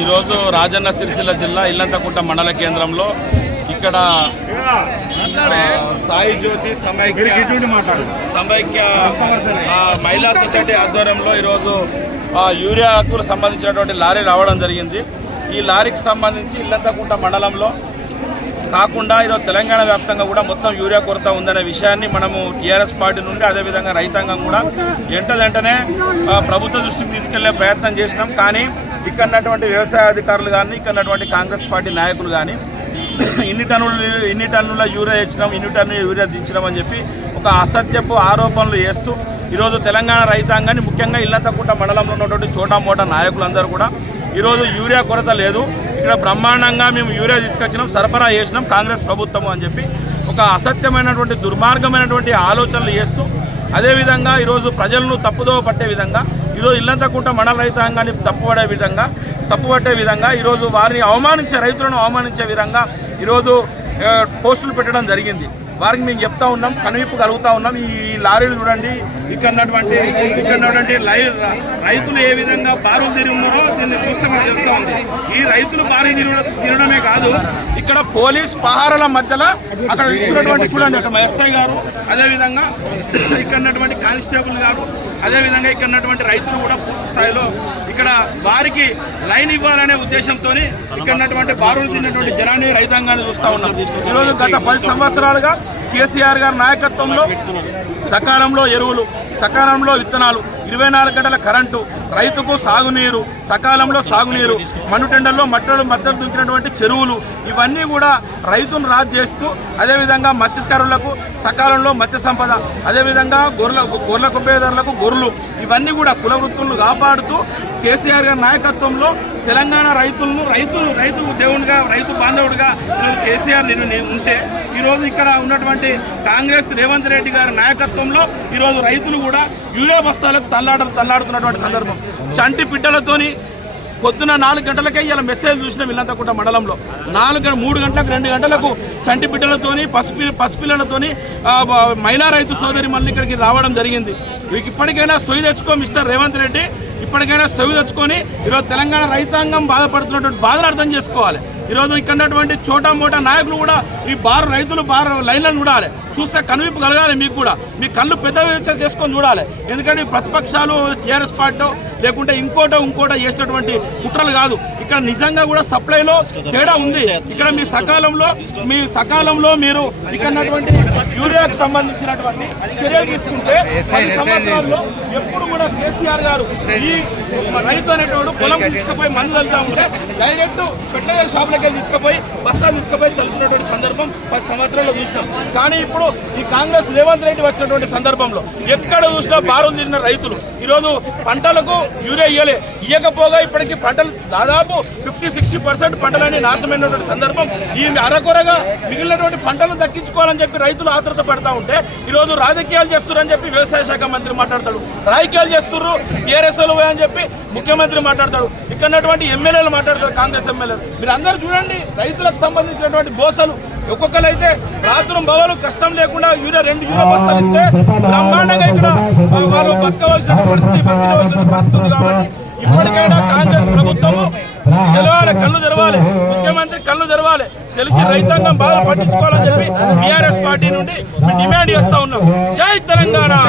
ఈరోజు రాజన్న సిరిసిల్ల జిల్లా ఇల్లంతకుంట మండల కేంద్రంలో ఇక్కడ సాయి జ్యోతి సమైక్య సమైక్య మహిళా సొసైటీ ఆధ్వర్యంలో ఈరోజు యూరియాకు సంబంధించినటువంటి లారీ రావడం జరిగింది ఈ లారీకి సంబంధించి ఇల్లంతకుంట మండలంలో కాకుండా ఈరోజు తెలంగాణ వ్యాప్తంగా కూడా మొత్తం యూరియా కొరత ఉందనే విషయాన్ని మనము టీఆర్ఎస్ పార్టీ నుండి అదేవిధంగా రైతాంగం కూడా వెంటనే ప్రభుత్వ దృష్టికి తీసుకెళ్లే ప్రయత్నం చేసినాం కానీ ఇక్కడ ఉన్నటువంటి వ్యవసాయ అధికారులు కానీ ఇక్కడ ఉన్నటువంటి కాంగ్రెస్ పార్టీ నాయకులు కానీ ఇన్ని టన్నులు ఇన్ని టన్నుల యూరియా ఇచ్చినాం ఇన్ని టన్నుల యూరియా దించినాం అని చెప్పి ఒక అసత్యపు ఆరోపణలు వేస్తూ ఈరోజు తెలంగాణ రైతాంగాన్ని ముఖ్యంగా ఇల్లంతకుంట మండలంలో ఉన్నటువంటి చోటా మోటా నాయకులందరూ కూడా ఈరోజు యూరియా కొరత లేదు ఇక్కడ బ్రహ్మాండంగా మేము యూరియా తీసుకొచ్చినాం సరఫరా చేసినాం కాంగ్రెస్ ప్రభుత్వం అని చెప్పి ఒక అసత్యమైనటువంటి దుర్మార్గమైనటువంటి ఆలోచనలు చేస్తూ అదేవిధంగా ఈరోజు ప్రజలను తప్పుదోవ పట్టే విధంగా ఈరోజు ఇల్లంతా కూడా మండల రైతాంగాన్ని తప్పుపడే విధంగా తప్పుపట్టే విధంగా ఈరోజు వారిని అవమానించే రైతులను అవమానించే విధంగా ఈరోజు పోస్టులు పెట్టడం జరిగింది వారికి మేము చెప్తా ఉన్నాం కనువిప్పు కలుగుతా ఉన్నాం ఈ లారీలు చూడండి ఇక్కడ ఉన్నటువంటి ఇక్కడ ఉన్నటువంటి రైతులు ఏ విధంగా బారులు తిరిగి ఉన్నారో చూస్తే మనకు ఉంది ఈ రైతులు భారీ తినడమే కాదు ఇక్కడ పోలీస్ పహారల మధ్యలో అక్కడ ఇస్తున్నటువంటి చూడండి అక్కడ ఎస్ఐ గారు అదేవిధంగా ఇక్కడ ఉన్నటువంటి కానిస్టేబుల్ గారు అదేవిధంగా ఇక్కడ ఉన్నటువంటి రైతులు కూడా పూర్తి స్థాయిలో ఇక్కడ వారికి లైన్ ఇవ్వాలనే ఉద్దేశంతో ఇక్కడ ఉన్నటువంటి బారులు తిన్నటువంటి జనాన్ని రైతాంగాన్ని చూస్తూ ఉన్నారు ఈరోజు గత పది సంవత్సరాలుగా కేసీఆర్ గారి నాయకత్వంలో సకాలంలో ఎరువులు సకాలంలో విత్తనాలు ఇరవై నాలుగు గంటల కరెంటు రైతుకు సాగునీరు సకాలంలో సాగునీరు మనుటెండల్లో మట్టలు మట్టలు దుంకినటువంటి చెరువులు ఇవన్నీ కూడా రైతును రాజు చేస్తూ అదేవిధంగా మత్స్యకారులకు సకాలంలో మత్స్య సంపద అదేవిధంగా గొర్రెల గొర్రెల కుప్పేదారులకు గొర్రెలు ఇవన్నీ కూడా కుల వృత్తులను కాపాడుతూ కేసీఆర్ గారి నాయకత్వంలో తెలంగాణ రైతులను రైతు రైతు దేవుడిగా రైతు బాంధవుడిగా కేసీఆర్ నేను ఉంటే ఈరోజు ఇక్కడ ఉన్నటువంటి కాంగ్రెస్ రేవంత్ రెడ్డి గారి నాయకత్వంలో ఈరోజు రైతులు కూడా యూరియా బస్తాలకు తల్లాడ తల్లాడుతున్నటువంటి సందర్భం చంటి బిడ్డలతోని పొద్దున నాలుగు గంటలకే ఇలా మెసేజ్ చూసిన ఇల్లంతకుంట మండలంలో నాలుగు మూడు గంటలకు రెండు గంటలకు చంటి బిడ్డలతోని పసిపి పసిపిల్లలతోని మహిళా రైతు సోదరి మళ్ళీ ఇక్కడికి రావడం జరిగింది మీకు ఇప్పటికైనా సొయ్యి తెచ్చుకో మిస్టర్ రేవంత్ రెడ్డి ఇప్పటికైనా సొయ్యి తెచ్చుకొని ఈరోజు తెలంగాణ రైతాంగం బాధపడుతున్నటువంటి బాధలు అర్థం చేసుకోవాలి ఈరోజు ఇక్కడ ఉన్నటువంటి చోటా మోటా నాయకులు కూడా ఈ బారు రైతులు బారు లైన్లను చూడాలి చూస్తే కనువిప్పు కలగాలి మీకు కూడా మీ కళ్ళు పెద్ద చేసుకొని చూడాలి ఎందుకంటే ప్రతిపక్షాలు టీఆర్ఎస్ పార్టీ లేకుంటే ఇంకోటో ఇంకోటో చేసినటువంటి కుట్రలు కాదు ఇక్కడ నిజంగా కూడా సప్లైలో తేడా ఉంది ఇక్కడ మీ సకాలంలో మీ సకాలంలో మీరు ఇక్కడ యూరియాకు సంబంధించినటువంటి చర్యలు తీసుకుంటే ఎప్పుడు కూడా కేసీఆర్ గారు ఈ రైతు అనేటువంటి పొలం తీసుకుపోయి మందు వెళ్తా ఉంటే డైరెక్ట్ ఫెర్టిలైజర్ షాప్ దగ్గర తీసుకుపోయి బస్టాండ్ తీసుకుపోయి చల్పినటువంటి సందర్భం పది సంవత్సరాల్లో చూసినాం కానీ ఇప్పుడు ఈ కాంగ్రెస్ రేవంత్ రెడ్డి వచ్చినటువంటి సందర్భంలో ఎక్కడ చూసినా బారులు తిరిగిన రైతులు ఈరోజు పంటలకు యూరియా ఇయ్యలే ఇయ్యకపోగా ఇప్పటికీ పంటలు దాదాపు ఫిఫ్టీ సిక్స్టీ పర్సెంట్ పంటలన్నీ నాశనమైనటువంటి సందర్భం ఈ అరకొరగా మిగిలినటువంటి పంటలు దక్కించుకోవాలని చెప్పి రైతులు ఆతృత పడతా ఉంటే ఈరోజు రాజకీయాలు చేస్తున్నారని చెప్పి వ్యవసాయ శాఖ మంత్రి మాట్లాడతాడు రాజకీయాలు చేస్తున్నారు టీఆర్ఎస్ అని చెప్పి ముఖ్యమంత్రి మాట్లాడతాడు ఇక్కడ ఉన్నటువంటి ఎమ్మెల్యేలు మాట్లాడతారు కాంగ్రెస్ ఎమ్మెల్యేలు మీరు అందరూ చూడండి రైతులకు సంబంధించినటువంటి గోసలు ఒక్కొక్కరు అయితే రాత్రం భవలు కష్టం లేకుండా యూరియా రెండు యూరియా బస్తాలు ఇస్తే బ్రహ్మాండంగా ఇక్కడ వారు బతకవలసిన పరిస్థితి బతికవలసిన పరిస్థితి కాబట్టి ఇప్పటికైనా కాంగ్రెస్ ప్రభుత్వము తెలవాలి కళ్ళు తెరవాలి ముఖ్యమంత్రి కళ్ళు తెరవాలి తెలిసి రైతాంగం బాధ పట్టించుకోవాలని చెప్పి బీఆర్ఎస్ పార్టీ నుండి డిమాండ్ చేస్తా ఉన్నాం జై తెలంగాణ